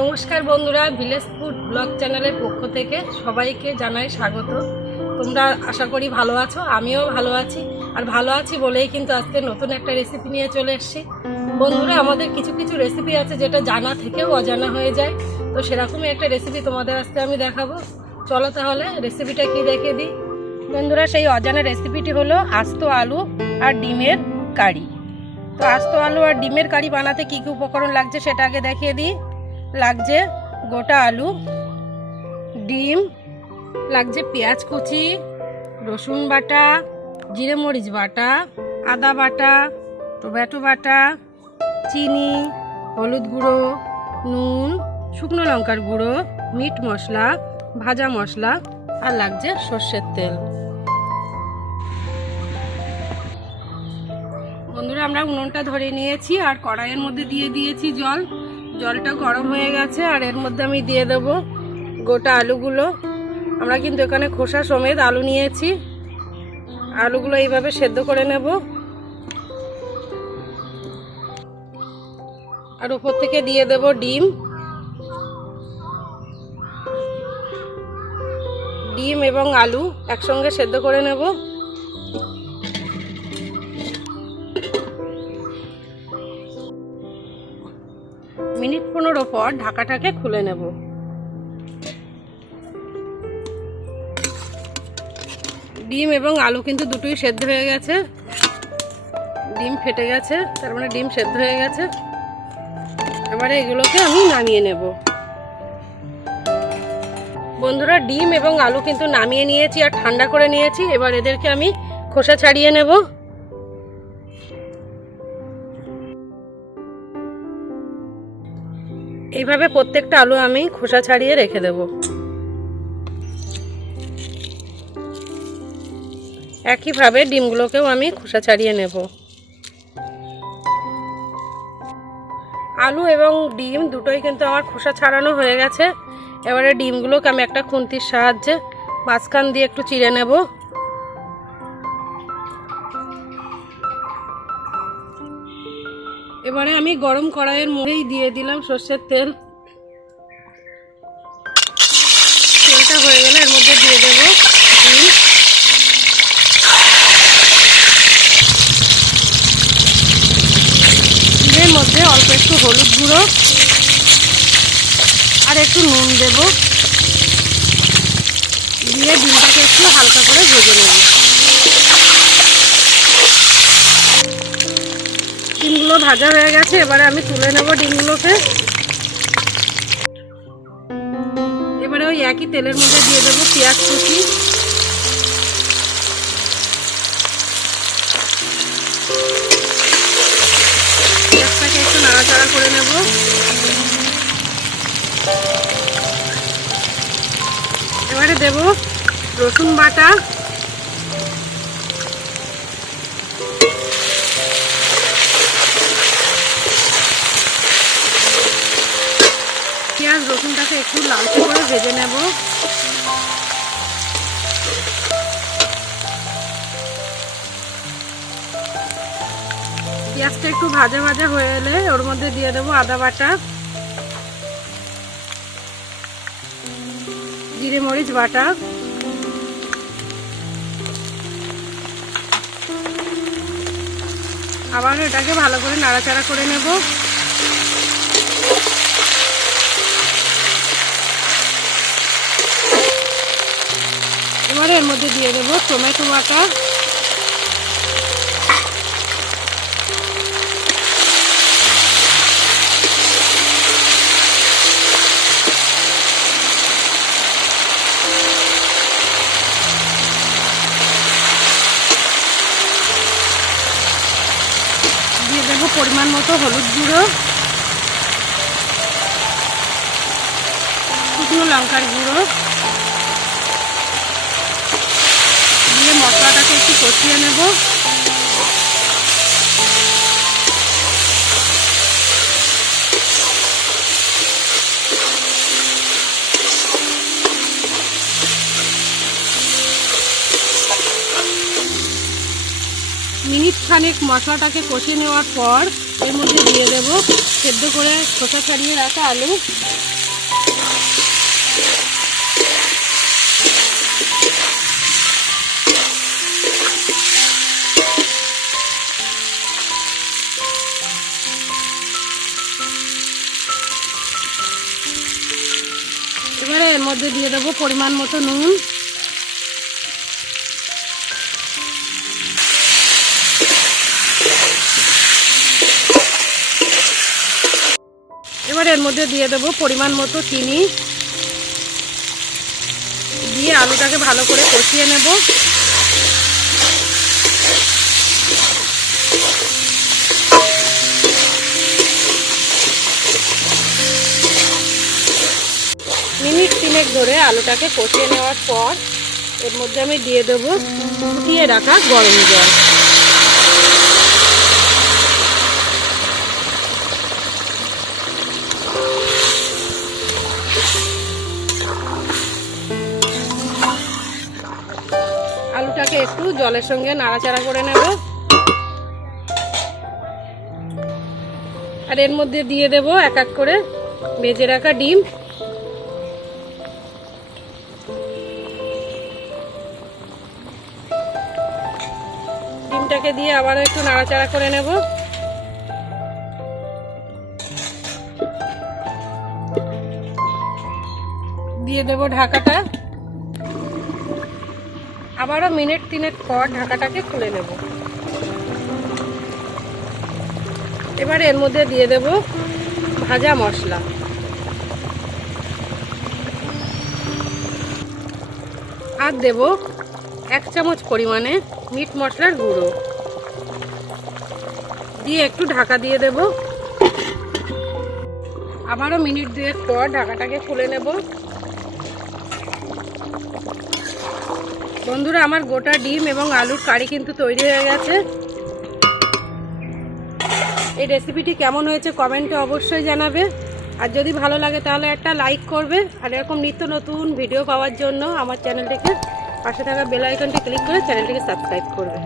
নমস্কার বন্ধুরা, village food blog চ্যানেলের পক্ষ থেকে সবাইকে জানাই স্বাগত। তোমরা আশা করি ভালো আছো, আমিও ভালো আছি। আর ভালো আছি বলেই কিন্তু আজকে নতুন একটা রেসিপি নিয়ে চলে এসেছি। বন্ধুরা, আমাদের কিছু কিছু রেসিপি আছে যেটা জানা থেকেও অজানা হয়ে যায়। তো সেরকমই একটা রেসিপি তোমাদের আজকে আমি দেখাবো। চলো তাহলে রেসিপিটা কি দেখে দিই। বন্ধুরা, সেই অজানা রেসিপিটি হলো আস্ত আলু আর ডিমের কারি। তো আস্ত আলু আর ডিমের কারি বানাতে কী কী উপকরণ লাগছে সেটা আগে দেখিয়ে দিই। লাগছে গোটা আলু, ডিম, লাগছে পেঁয়াজ কুচি, রসুন বাটা, জিরে মরিচ বাটা, আদা বাটা, টমেটো বাটা, চিনি, হলুদ গুঁড়ো, নুন, শুকনো লঙ্কার গুঁড়ো, মিট মশলা, ভাজা মশলা আর লাগছে সর্ষের তেল। বন্ধুরা, আমরা উনুনটা ধরে নিয়েছি আর কড়াইয়ের মধ্যে দিয়ে দিয়েছি জল। জলটা গরম হয়ে গেছে আর এর মধ্যে আমি দিয়ে দেব গোটা আলুগুলো। আমরা কিন্তু এখানে খোসা সমেত আলু নিয়েছি। আলুগুলো এইভাবে সেদ্ধ করে নেব। আর উপর থেকে দিয়ে দেব ডিম। ডিম এবং আলু একসঙ্গে সেদ্ধ করে নেব। পনেরো পর ঢাকাটাকে খুলে নেব। ডিম এবং আলু কিন্তু দুটোই সেদ্ধ হয়ে গেছে। ডিম ফেটে গেছে, তার মানে ডিম সেদ্ধ হয়ে গেছে। এবারে এগুলোকে আমি নামিয়ে নেব। বন্ধুরা, ডিম এবং আলু কিন্তু নামিয়ে নিয়েছি আর ঠান্ডা করে নিয়েছি। এবার এদেরকে আমি খোসা ছাড়িয়ে নেব। এইভাবে প্রত্যেকটা আলু আমি খোসা ছাড়িয়ে রেখে দেব। একইভাবে ডিমগুলোকেও আমি খোসা ছাড়িয়ে নেব। আলু এবং ডিম দুটোই কিন্তু আমার খোসা ছাড়ানো হয়ে গেছে। এবারে ডিমগুলোকে আমি একটা খুন্তির সাহায্যে মাঝখান দিয়ে একটু চিড়ে নেব। এবারে আমি গরম কড়াইয়ের মধ্যেই দিয়ে দিলাম সর্ষের তেল। তেলটা হয়ে গেলে এর মধ্যে দিয়ে দেব ডিমের মধ্যে অল্প একটু হলুদ গুঁড়ো আর একটু নুন দেব। দিয়ে ডিমটাকে একটু হালকা করে ভেজে নেব। ডিমগুলো ভাজা হয়ে গেছে, এবারে আমি তুলে নেব ডিমগুলোকে। এবারে ওই একই তেলের মধ্যে দিয়ে দেবো পেঁয়াজ কুচি। পেঁয়াজটাকে একটু নাড়াচাড়া করে নেব। এবারে দেব রসুন বাটা। পেঁয়াজ, রসুনটাকে একটু লালচে করে ভেজে নেব। পেঁয়াজটা একটু ভাজা ভাজা হয়ে এলে ওর মধ্যে দিয়ে দেবো আদা বাটা, জিরে মরিচ বাটা। আবার এটাকে ভালো করে নাড়াচাড়া করে নেব। এর মধ্যে দিয়ে দেবো টমেটো বাটা। দিয়ে দেবো পরিমাণ মতো হলুদ গুঁড়ো। শুকনো লঙ্কার গুঁড়ো দিয়ে মশলাটাকে একটু কষিয়ে নেব। মিনিট খানেক মশলাটাকে কষিয়ে নেওয়ার পর এর মধ্যে দিয়ে দেব সেদ্ধ করে খোসা ছাড়িয়ে রাখা আলু। এবারে এর মধ্যে দিয়ে দেবো পরিমাণ মতো নুন। এবার এর মধ্যে দিয়ে দেবো পরিমাণ মতো চিনি। দিয়ে আলুটাকে ভালো করে কষিয়ে নেব। মিনিট তিনেক ধরে আলুটাকে কষিয়ে নেওয়ার পর এর মধ্যে আমি দিয়ে দেবো ফুটিয়ে রাখা গরম জল। আলুটাকে একটু জলের সঙ্গে নাড়াচাড়া করে নেব। আর এর মধ্যে দিয়ে দেব এক এক করে ভেজে রাখা ডিম। ডিমটাকে দিয়ে আবারও একটু নাড়াচাড়া করে নেব। দিয়ে দেব ঢাকাটা। আবারও মিনিট তিনেক পর ঢাকাটাকে খুলে নেব। এবার এর মধ্যে দিয়ে দেব ভাজা মশলা। আর দেব এক চামচ পরিমাণে মিট মশলার গুঁড়ো। দিয়ে একটু ঢাকা দিয়ে দেব। আবারও মিনিট দুয়েক পর ঢাকাটাকে খুলে নেব। বন্ধুরা, আমার গোটা ডিম এবং আলুর কারি কিন্তু তৈরি হয়ে গেছে। এই রেসিপিটি কেমন হয়েছে কমেন্টে অবশ্যই জানাবে। আর যদি ভালো লাগে তাহলে একটা লাইক করবে। আর এরকম নিত্য নতুন ভিডিও পাওয়ার জন্য আমার চ্যানেলটিকে পাশে থাকা বেল আইকনটি ক্লিক করে চ্যানেলটিকে সাবস্ক্রাইব করবে।